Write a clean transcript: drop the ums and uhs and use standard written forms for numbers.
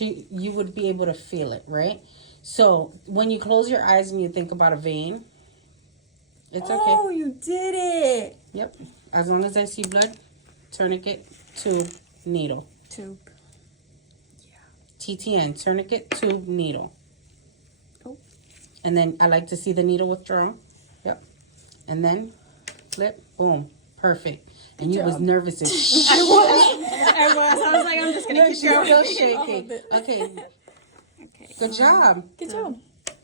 you would be able to feel it, right? So when you close your eyes and you think about a vein, it's okay. Oh, you did it. Yep. As long as I see blood, tourniquet, tube, needle. Tube. TTN, tourniquet, tube, needle. Oh. And then I like to see the needle withdrawn. Yep. And then flip, boom, perfect. And you was nervous as I was like, I'm just gonna keep You're going. still shaking. Okay. Okay. Good job. Good job.